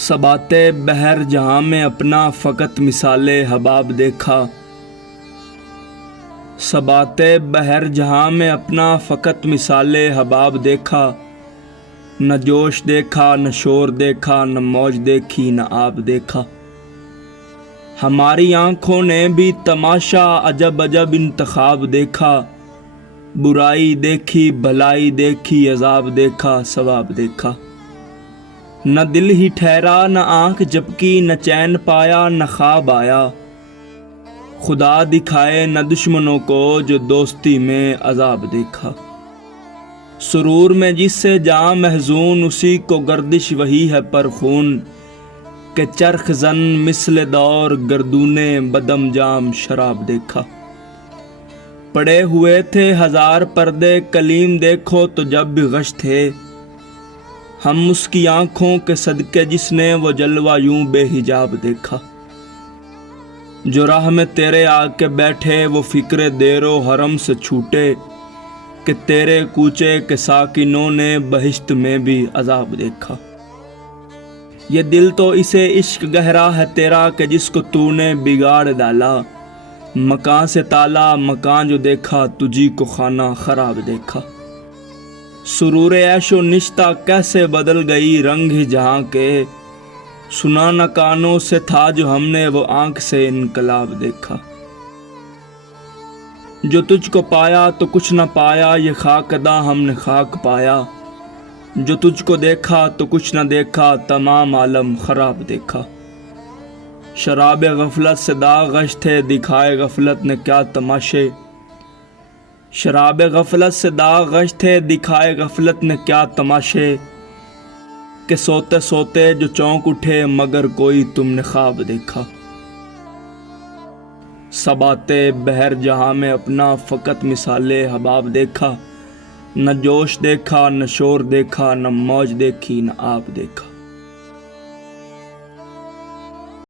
صبات بحر جہاں میں اپنا فقط مثال حباب دیکھا، صبات بحر جہاں میں اپنا فقط مثال حباب دیکھا، نہ جوش دیکھا نہ شور دیکھا، نہ موج دیکھی نہ آب دیکھا۔ ہماری آنکھوں نے بھی تماشا عجب عجب انتخاب دیکھا، برائی دیکھی بھلائی دیکھی، عذاب دیکھا ثواب دیکھا۔ نہ دل ہی ٹھہرا نہ آنکھ جھپکی، نہ چین پایا نہ خواب آیا، خدا دکھائے نہ دشمنوں کو جو دوستی میں عذاب دیکھا۔ سرور میں جس سے جاں محزون، اسی کو گردش وہی ہے پر خون، کہ چرخ زن مثل دور گردونے بدم جام شراب دیکھا۔ پڑے ہوئے تھے ہزار پردے کلیم دیکھو تو جب بھی غش تھے، ہم اس کی آنکھوں کے صدقے جس نے وہ جلوہ یوں بے حجاب دیکھا۔ جو راہ میں تیرے آ کے بیٹھے وہ فکر دیر و حرم سے چھوٹے، کہ تیرے کوچے کے ساکنوں نے بہشت میں بھی عذاب دیکھا۔ یہ دل تو اسے عشق گہرا ہے تیرا کہ جس کو تو نے بگاڑ ڈالا، مکان سے تالا مکان جو دیکھا تجھی کو خانہ خراب دیکھا۔ سرور عیش و نشتہ کیسے بدل گئی رنگ ہی جہاں کے، سنا نہ کانوں سے تھا جو ہم نے وہ آنکھ سے انقلاب دیکھا۔ جو تجھ کو پایا تو کچھ نہ پایا، یہ خاک ادا ہم نے خاک پایا، جو تجھ کو دیکھا تو کچھ نہ دیکھا، تمام عالم خراب دیکھا۔ شراب غفلت سے داغ غش تھے، دکھائے غفلت نے کیا تماشے، شراب غفلت سے داغ غش تھے، دکھائے غفلت نے کیا تماشے، کہ سوتے سوتے جو چونک اٹھے مگر کوئی تم نے خواب دیکھا۔ صبات بحر جہاں میں اپنا فقط مثال حباب دیکھا، نہ جوش دیکھا نہ شور دیکھا، نہ موج دیکھی نہ آب دیکھا۔